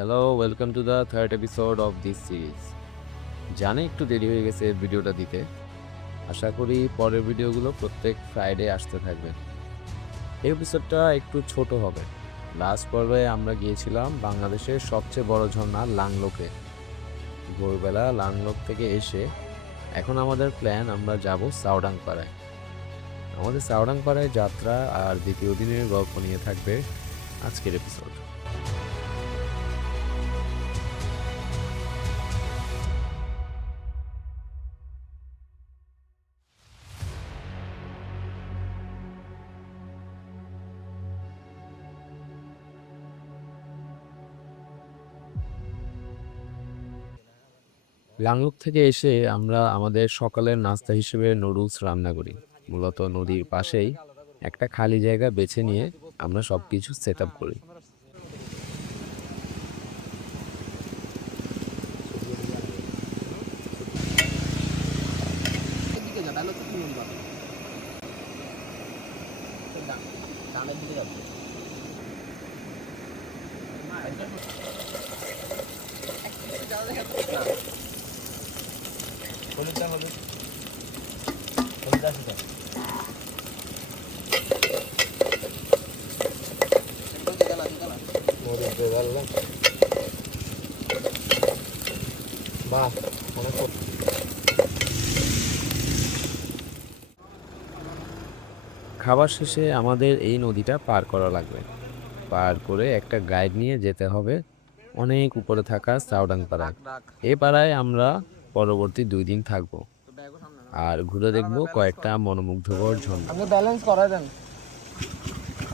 Hello, welcome to the third episode of this series. জানি একটু দেরি হয়ে গেছে ভিডিওটা দিতে। আশা করি পরের ভিডিওগুলো প্রত্যেক ফ্রাইডে আসতে থাকবে। এই এপিসোডটা একটু ছোট হবে। লাস্ট পর্বে আমরা গিয়েছিলাম বাংলাদেশের সবচেয়ে বড় ঝর্ণা লাংলোকে। ভোরবেলা লাংলোক থেকে এসে এখন আমাদের প্ল্যান আমরা যাব সাউডাংপাড়ায়। আমাদের সাউডাংপাড়ায় যাত্রা আর দ্বিতীয় দিনের গল্প নিয়ে থাকবে আজকের এপিসোড। লাংলুক থেকে এসে আমরা আমাদের সকালের নাস্তা হিসেবে নুডলস রান্না করি। মূলত নদীর পাশেই একটা খালি জায়গা বেছে নিয়ে আমরা সবকিছু সেট আপ করি। খাবার শেষে আমাদের এই নদীটা পার করা লাগবে। পার করে একটা গাইড নিয়ে যেতে হবে অনেক উপরে থাকা সাউডাংপাড়ায়। এই পাড়ায় আমরা পরবর্তী 2 দিন থাকবো আর ঘুরে দেখবো কয়েকটা মনোমুগ্ধকর ঝর্ণা। আপনি ব্যালেন্স করাই দেন,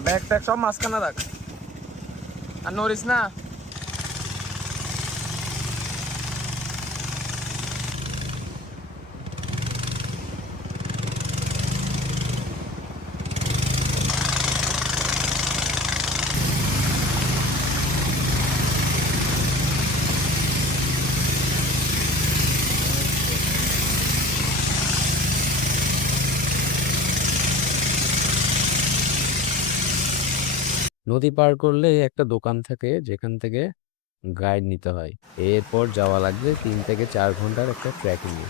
ব্যাগ ট্যাগ সব মাঝখানে রাখ আর নড়িস না। নদী পার করলে একটা দোকান থাকে যেখান থেকে গাইড নিতে হয়। এরপর যাওয়া লাগবে 3 থেকে 4 ঘন্টার একটা ট্রেকিং এ।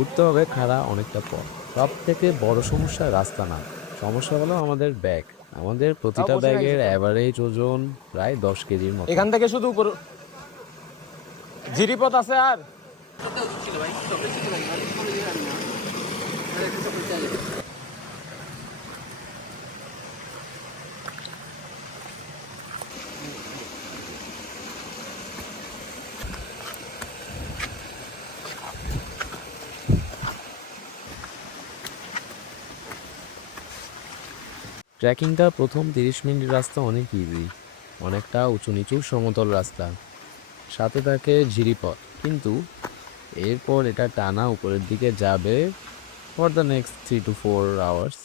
উঠতে হবে খাড়া অনেকটা পথ। সব থেকে বড় সমস্যা রাস্তা না, সমস্যা হলো আমাদের ব্যাগ। আমাদের তাও প্রতিটা বসে ব্যাগের গেছে তো, অ্যাভারেজ ওজন প্রায় 10 কেজির মতো। এখান থেকে শুধু উপর ঝিরিপথ আছে। আর ট্রেকিংটা প্রথম 30 মিনিট রাস্তা অনেক ইজি, অনেকটা উঁচু নিচু সমতল রাস্তা, সাথে থাকে ঝিরিপথ। কিন্তু এরপর এটা টানা উপরের দিকে যাবে for the next 3 to 4 hours।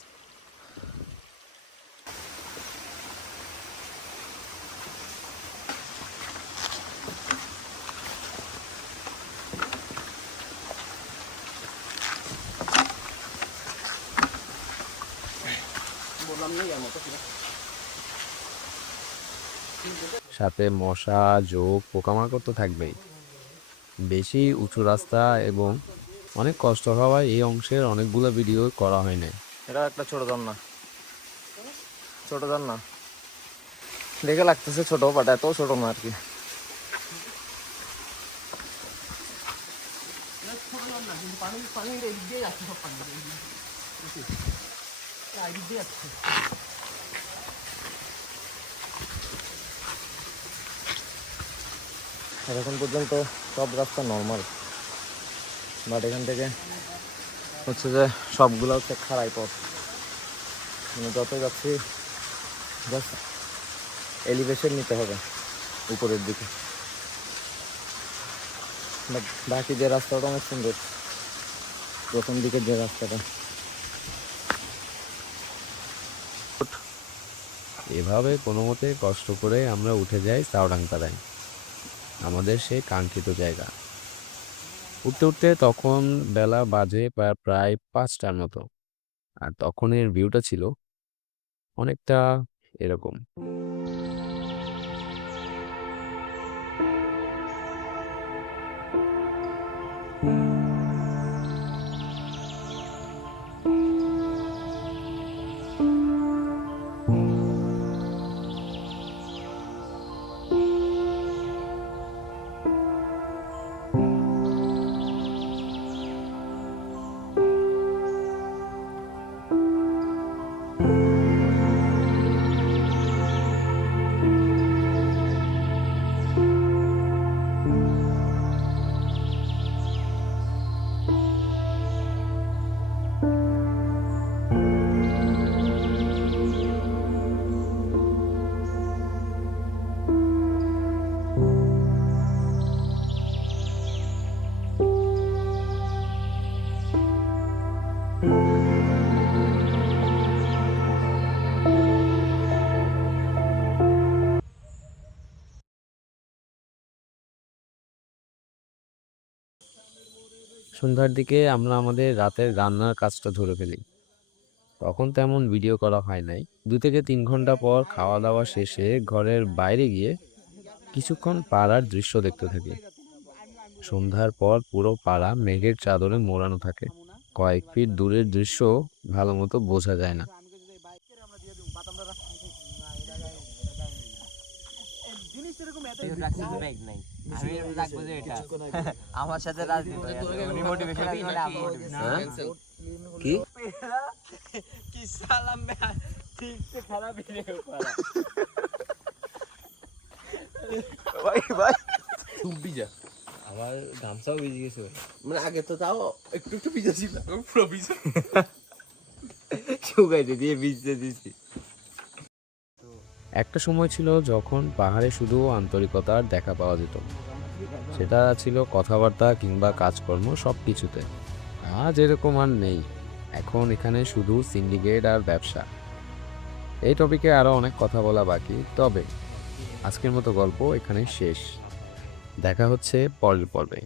সাথে মশা, জোক, পোকামাকড় তো থাকবেই। বেশি উঁচু রাস্তা এবং অনেক কষ্ট হওয়ায় এই অংশের অনেকগুলো ভিডিও করা হয় না। এটা একটা ছোট ঝর্ণা, ছোট ঝর্ণা দেখে লাগতেছে ছোট, বাট এত ছোট না আর কি। এখন পর্যন্ত সব রাস্তা নর্মাল, বাট এখান থেকে হচ্ছে যে সবগুলো হচ্ছে খাড়াই পথ। মানে যত যাচ্ছি জাস্ট এলিভেশন নিতে হবে উপরের দিকে। বাট বাকি যে রাস্তাটা অনেক সুন্দর, প্রথম দিকের যে রাস্তাটা। এভাবে কোনো মতে কষ্ট করে আমরা উঠে যাই সাউডাংপাড়ায়, আমাদের সেই কাঙ্ক্ষিত জায়গা। উঠতে উঠতে তখন বেলা বাজে প্রায় 5টার মতো। আর তখনের ভিউটা ছিল অনেকটা এরকম। সন্ধ্যার দিকে আমরা আমাদের রাতের রান্নার কাজটা ধরে ফেলি। তখন তেমন ভিডিও করা হয় নাই। 2 থেকে 3 ঘন্টা পর খাওয়া দাওয়া শেষে ঘরের বাইরে গিয়ে কিছুক্ষণ পাড়ার দৃশ্য দেখতে থাকি। সন্ধ্যার পর পুরো পাড়া মেঘের চাদরে মোড়ানো থাকে। কয়েক ফিট দূরের দৃশ্য ভালো মতো বোঝা যায় না। আমার সাথে রাজনীতি উনি মোটিভেশন দিবেন আমি মোটিভেশন হ্যাঁ? কি কি সালাম ঠিক से खराब ही नहीं हो पा रहा ভাই ভাই তুমি ভিজা আমার গামছাও ভিজে গেছে ভাই মানে আগে তো তাও একটু একটু ভিজা ছিল এখন পুরো ভিজা শুকাইতে দিয়ে ভিজতে দিছি একটা সময় ছিল যখন পাহাড়ে শুধু আন্তরিকতার দেখা পাওয়া যেত। সেটা ছিল কথাবার্তা কিংবা কাজকর্ম সব কিছুতে। আজ এরকম আর নেই। এখন এখানে শুধু সিন্ডিকেট আর ব্যবসা। এই টপিকে আরও অনেক কথা বলা বাকি, তবে আজকের মতো গল্প এখানে শেষ। দেখা হচ্ছে পরের পর্বে।